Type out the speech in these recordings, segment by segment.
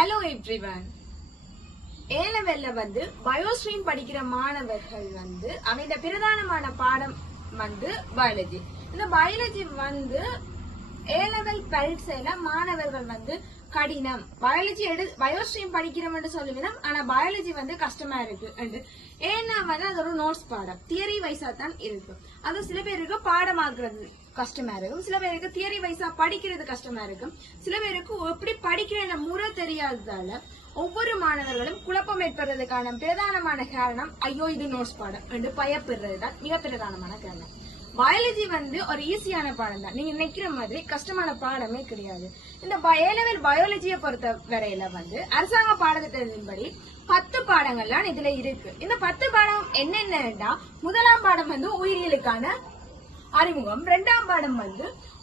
Hello everyone. ஏலவெல்ல பயோஸ்ட்ரீம் படிக்கிற மாணவர்கள் அமைந்த பிரதானமான பாடம் பயாலஜி. இந்த பயாலஜி ஏலெவல் பரீட்சையில மாணவர்கள் கடினம் பயாலஜி பயோஸ்ட்ரீம் படிக்கிறோம் சொல்லுவினோம். ஆனா பயாலஜி கஷ்டமா இருக்கு. ஏன்னா அது ஒரு நோட்ஸ் பாடம், தியரி வைஸா தான் இருக்கு. அது சில பேருக்கு பாடமாக்குறது கஷ்டமா இருக்கும், சில பேருக்கு தியரி வைஸா படிக்கிறது கஷ்டமா இருக்கும், சில பேருக்கு எப்படி படிக்கிற முறை தெரியாததால ஒவ்வொரு மாணவர்களும் குழப்பம் ஏற்படுறதுக்கான பிரதானமான காரணம் ஐயோ இது நோட்ஸ் பாடம் என்று பயப்படுறதுதான் மிக பிரதானமான காரணம். பயாலஜி ஒரு ஈஸியான பாடம் தான், நீங்க நினைக்கிற மாதிரி கஷ்டமான பாடமே கிடையாது. இந்த ஏலெவல் பயாலஜியை பொறுத்த வரையில அரசாங்க பாடத்திட்டத்தின்படி 10 பாடங்கள்லாம் இதுல இருக்கு. இந்த 10 பாடம் என்னென்னா, முதலாம் பாடம் உயிரியலுக்கான அறிமுகம், 2ஆம் பாடம்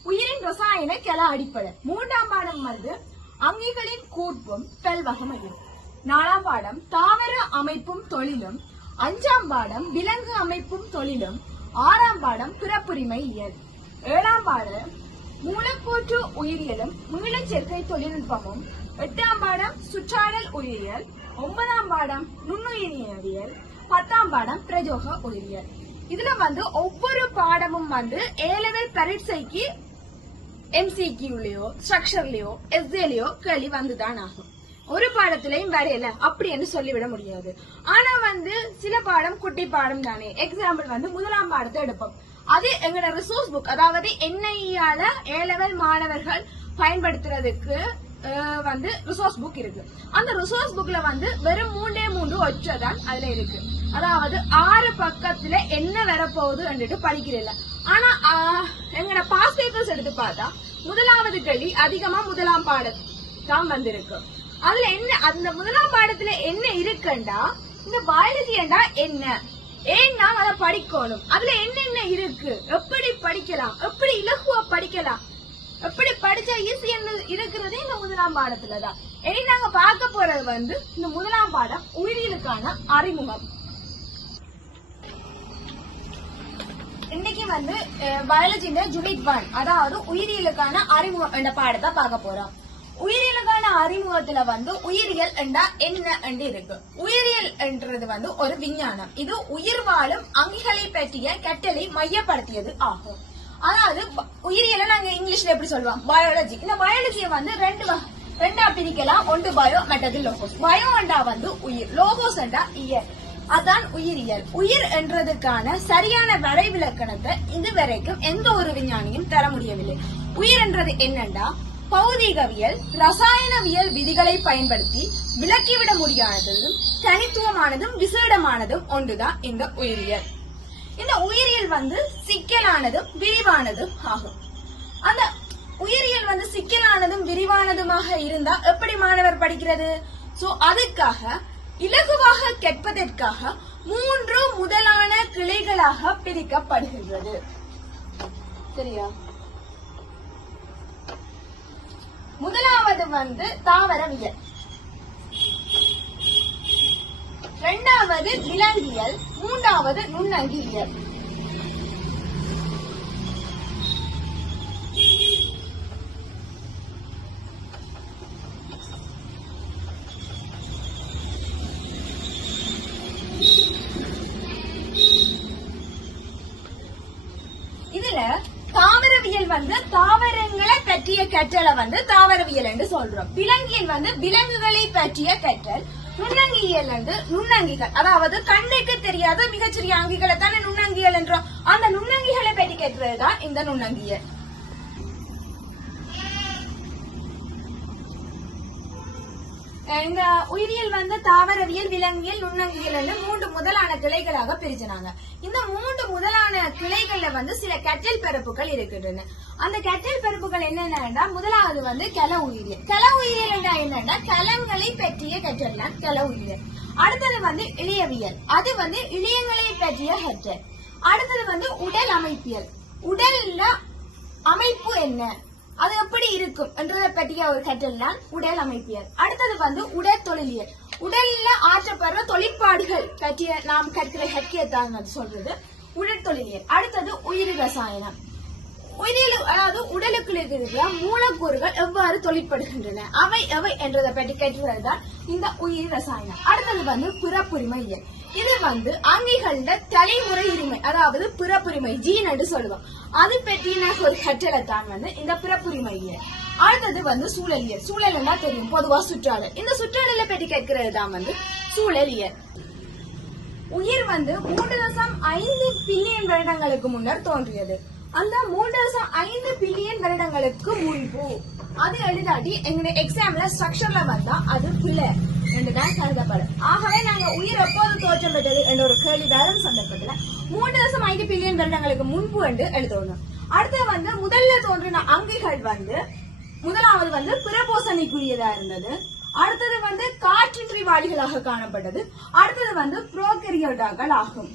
உயிரின் ரசாயன கல அடிப்படை, 3ஆம் பாடம் அங்கிகளின் கூட்பும் பல்வகமையும், 4ஆம் பாடம் தாவர அமைப்பும் தொழிலும், 5ஆம் பாடம் விலங்கு அமைப்பும் தொழிலும், 6ஆம் பாடம் பிறப்புரிமை இயல், 7ஆம் பாடம் மூலக்கூற்று உயிரியலும் மீளச்சேர்க்கை தொழில்நுட்பமும், 8ஆம் பாடம் சுற்றாடல் உயிரியல், 9ஆம் பாடம் நுண்ணுயிரியல், 10ஆம் பாடம் பிரஜோக உயிரியல். இதுல ஒவ்வொரு பாடமும் ஏலெவல் பரீட்சைக்கு MCQலயோ ஸ்ட்ரக்சர்லயோ எஸ்ஏலயோ கேள்வி வந்துதான் ஆகும். ஒரு பாடத்திலையும் வரையல அப்படின்னு சொல்லிவிட முடியாது. ஆனா சில பாடம் குட்டி பாடம் தானே. எக்ஸாம்பிள் முதலாம் பாடத்தை எடுப்போம். அது எங்களோட ரிசோர்ஸ் புக், அதாவது NIEயால ஏலெவல் மாணவர்கள் பயன்படுத்துறதுக்கு ரிசோர்ஸ் புக் இருக்கு. அந்த ரிசோர்ஸ் புக்ல வெறும் 3 ஒற்றைதான் அதுல இருக்கு. அதாவது 6 பக்கத்துல என்ன வரப்போகுது படிக்கிறீங்க. ஆனா எங்கட பாஸ் பேப்பர்ஸ் எடுத்து பார்த்தா முதலாவது கேள்வி அதிகமா முதலாம் பாடம் தான் வந்திருக்கு. அதுல என்ன, அந்த முதலாம் பாடத்துல என்ன இருக்குண்டா, இந்த பயாலஜி என்றா என்ன, ஏன்னா அதை படிக்கணும், அதுல என்னென்ன இருக்கு, எப்படி படிக்கலாம், எப்படி இலகுவா படிக்கலாம், எப்படி படிச்சா ஈஸி இருக்கிறதே இந்த முதலாம் பாடத்துலதான். இனி நாங்க பார்க்க போறது இந்த முதலாம் பாடம் உயிரியலுக்கான அறிமுகம். இன்னைக்கு பயாலஜி யூனிட் 1, அதாவது உயிரியலுக்கான அறிமுகம் என்ற பாடத்தை பார்க்க போறோம். உயிரியலுக்கான அறிமுகத்துல உயிரியல் என்றா என்ன இருக்கு. உயிரியல் என்றது ஒரு விஞ்ஞானம். இது உயிர் வாழும் அங்கிகளை பற்றிய கற்றலை மையப்படுத்தியது ஆகும். அதாவது உயிரியலை நாங்க இங்கிலீஷ்ல எப்படி சொல்லுவோம், பயாலஜி. இந்த பயாலஜியை ரெண்டா பிரிக்கலாம். ஒன்று பயோ, மற்றது லோகோஸ். பயோ என்றா உயிர், லோகோஸ் என்றா இயல். அதான் உயிரியல். உயிர் என்றதுக்கான சரியான வரைவிலக்கணத்தை இதுவரைக்கும் எந்த ஒரு விஞ்ஞானியும் தர முடியவில்லை. உயிர் என்றது என்னண்டா, பௌதிகவியல் ரசாயனவியல் விதிகளை பயன்படுத்தி விளக்கிவிட முடியாததும் தனித்துவமானதும் விசேடமானதும் ஒன்றுதான் இந்த உயிரியல். இந்த உயிரியல் சிக்கலானதும் விரிவானதும் ஆகும். அந்த உயிரியல் சிக்கலானதும் விரிவானதுமாக இருந்தா எப்படி மாணவர் படிக்கிறது? சோ அதுக்காக இலகுவாக கேட்பதற்காக 3 முதலான கிளைகளாக பிரிக்கப்படுகின்றது. சரியா? முதலாவது தாவரவியல், 2வது விலங்கியல், 3வது நுண்ணங்கியல். இதுல தாவரவியல் தாவரங்களை பற்றிய கற்றலை தாவரவியல் என்று சொல்றோம். விலங்கியல் விலங்குகளை பற்றிய கற்றல். நுண்ணங்கியல் நுண்ணங்கிகள், அதாவது கண்ணுக்கு தெரியாத மிகச்சிறிய அங்கிகளை தானே நுண்ணங்கியல் என்றோம். அந்த நுண்ணங்கிகளை பற்றி கற்றதுதான் இந்த நுண்ணங்கியல். இந்த உயிரியல் தாவரவியல், விலங்கியல், நுண்ணங்கியல் 3 முதலான கிளைகளாக பிரிச்சினாங்க. இந்த 3 முதலான கிளைகள்ல சில கற்றல் பரப்புகள் இருக்கின்றன. அந்த கற்றல் பரப்புகள் என்னென்னா, முதலாவது கள உயிரியல். கள உயிரியல் என்னன்னா களங்களை பற்றிய கற்றல் தான் கள உயிரியல். அடுத்தது இளையவியல், அது இளையங்களை பற்றிய கற்றல். அடுத்தது உடல் அமைப்பியல், உடல்ல அமைப்பு என்ன, அது எப்படி இருக்கும் என்றதை பற்றிய ஒரு கற்றல் தான் உடல் அமைப்பியல். அடுத்தது உடல் தொழிலியல், உடல்ல ஆற்றப்படுற தொழிற்பாடுகள் பற்றிய நாம் கற்கிற ஹக்கியத்தான் சொல்றது உடல் தொழிலியல். அடுத்தது உயிர் ரசாயனம். உயிரியல் அதாவது உடலுக்குள் இருக்கிற மூலக்கூறுகள் எவ்வாறு தொழிற்படுகின்றன, அவை எவை என்றதை பற்றி கேட்டுதான் இந்த உயிர் ரசாயனம். அடுத்தது வந்து பிறப்புரிமை இயல். இது வந்து அங்கிகள தலைமுறை உரிமை, அதாவது பிறப்புரிமை ஜீன் என்று சொல்லுவோம். அது பற்றின ஒரு கட்டளை தான் வந்து இந்த பிறப்புரிமை இயல். அடுத்தது வந்து சூழலியல். சூழல் தான் தெரியும், பொதுவா சுற்றாடல். இந்த சுற்றாடலை பற்றி கேட்கிறது தான் வந்து சூழலியல். உயிர் வந்து 3.5 பில்லியன் வருடங்களுக்கு முன்னர் தோன்றியது. அந்த 3.5 பில்லியன் வருடங்களுக்கு முன்பு அது எழுதாட்டி எங்க எக்ஸாம்ல ஸ்ட்ரக்சர்ல வந்தா அது பிள்ளை என்றுதான் கருதப்படும். ஆகவே நாங்க உயிர் எப்போது தோற்றம் பெற்றது என்ற ஒரு கேள்வி வரும் சந்தர்ப்பத்துல 3.5 பில்லியன் வருடங்களுக்கு முன்பு என்று எழுதணும். அடுத்து வந்து முதல்ல தோன்றின அங்கிகள் வந்து முதலாவது வந்து பிறபோசனைக்குரியதா இருந்தது. அடுத்தது வந்து காற்றின்றி வாளிகளாக காணப்பட்டது. அடுத்தது வந்து புரோகரியோட்டாக்கள் ஆகும்.